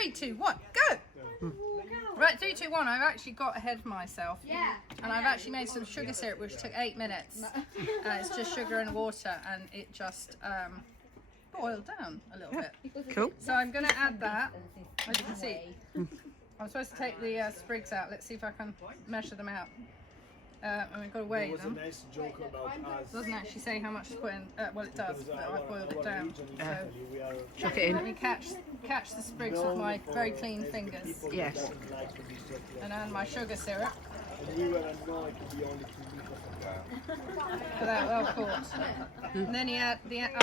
3, 2, 1, go! Right, 3, 2, 1. I've actually got ahead of myself. Yeah. And I've actually made some sugar syrup, which took 8 minutes. It's just sugar and water, and it just boiled down a little bit. Cool. So I'm going to add that. As you can see, I'm supposed to take the sprigs out. Let's see if I can measure them out. And we've got to weigh them. Nice joke about us. It doesn't actually say how much to put in. Well, it does, but I boiled it down. So Chuck it let in. me catch the sprigs with my very clean fingers. Yes. And add my sugar syrup. And we were annoyed to be only 2 meters For that well caught. And then I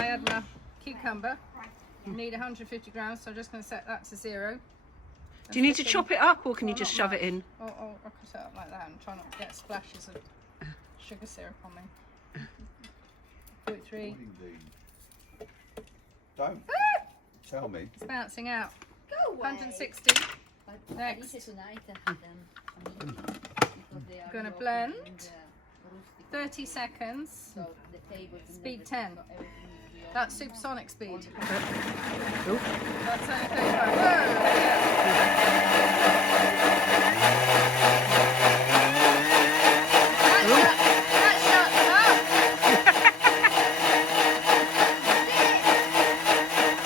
add my cucumber. You need 150 grams, so I'm just going to set that to 0. Do you need to chop it up, or can you just shove it in? I'll cut it up like that and try not to get splashes of sugar syrup on me. 0.3. Don't tell me. It's bouncing out. Go away. 160. Next. I'm going to blend. 30 seconds. Speed 10. That's supersonic speed. Oh. That's only 35. Whoa! That shut up!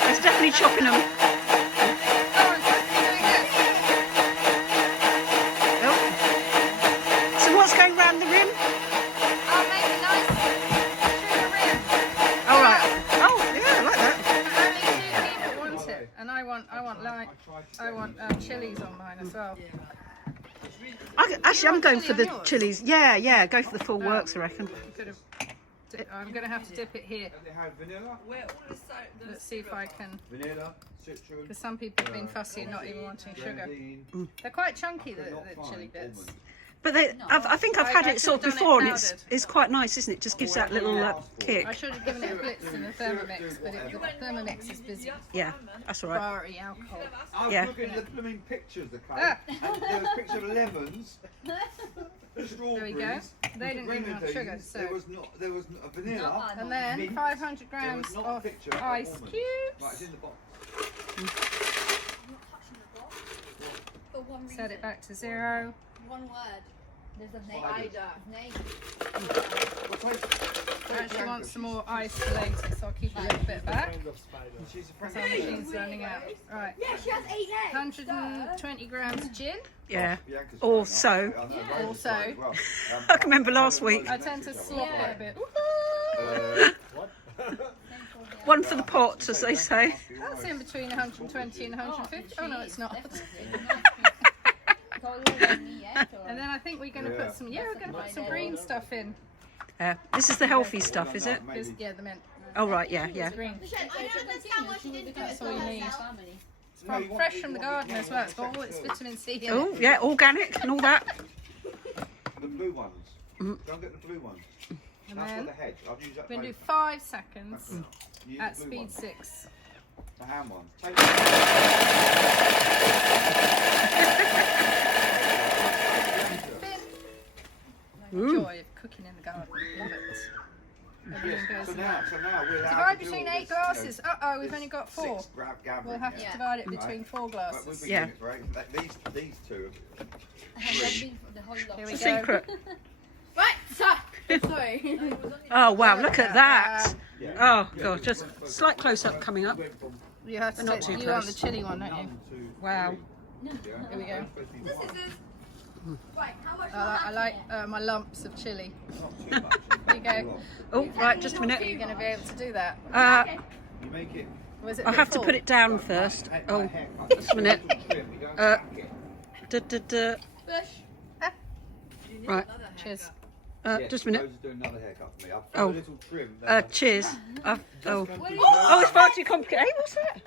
It's definitely chopping them. Oh, I'm supposed to be doing this. Oh. So what's going round the rim? I'll make a nice sugar rim. All right. Oh, yeah, I like that. Only 2 people want it, and I want chilies on mine as well. Actually, I'm going for the chilies. Yeah, go for the full works, I reckon. I'm going to have to dip it here. They have vanilla, Let's see if I can, vanilla, citron, because some people have been fussy and not even wanting sugar. grenadine. They're quite chunky, the Not chili fine, bits. almond. But I think I've had I it sort of should've done it before, and powdered. it's quite nice, isn't it? Just gives that little kick. I should have given it a blitz in the Thermomix, but the Thermomix is busy. Yeah, that's all right. Priority alcohol. I was Yeah. looking at the blooming pictures, and there was pictures of lemons, strawberries. There we go. They didn't even have sugar, grenadines. so. There was not a vanilla. And then mint. 500 grams There was not a of picture of ice almond. cubes. Right, it's in the box. For one reason. Set it back to 0. One word. There's a name. Spider. Name. I actually want some more ice for later, so I'll keep a little bit back. kind of spider. She's a Because friend our of machine's running out. Right. Yeah, she has 8 legs. 120 grams of gin. Yeah. Bianca's Also, friend. I know Rose's Also. friend as well. I can remember last week. I tend to slop it a bit. What? One for the pot, as they say. That's in between 120 and 150. Oh no, it's not. And then I think we're going to put some. Yeah, we're going to put some green stuff in. This is the healthy stuff, is it? Yeah, the mint. Oh right, yeah. Green. I don't understand why she didn't do That's it all you for need. herself. It's fresh from the garden as well. It's got all its vitamin C in Oh it. yeah, organic and all that. The blue ones. Don't get the blue ones. And That's for then the hedge. I've used that we're going to do paper. 5 seconds Use at the blue speed ones. 6. The ham one. Take Joy of cooking in the garden. Love it. Everything goes So in now that. we're allowed Divide to do between all 8 this, glasses. Uh-oh, we've only got 4. Six gathering, We'll have to yeah. divide it between 4 Right, glasses. we've been Yeah. doing it for eight. These two. Here we go. Secret. Right, so. Sorry. Oh wow, look at that. Yeah. Oh god, just slight close up coming up. You have to Not take, too you want close. the chili one, don't you? Wow. Here we go. This is. Right, how much I like my lumps of chili. Not too much. Here you go. Oh right, just a Are you minute. going to be able to do that? You make it. Was it a I'll bit have to full? put it down first. Oh, haircut. just a minute. Trim, you don't Uh, hack it. Right. Cheers. Yes, Just a minute. Rose is doing another haircut for me. I've Oh. put a little trim there. Cheers. Oh, it's far too complicated. Hey, what's that?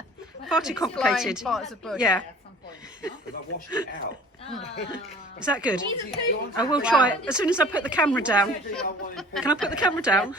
Far too Flying complicated. parts of bush. Yeah. Because I washed it out. Is that good? I will try it as soon as I put the camera down. Can I put the camera down?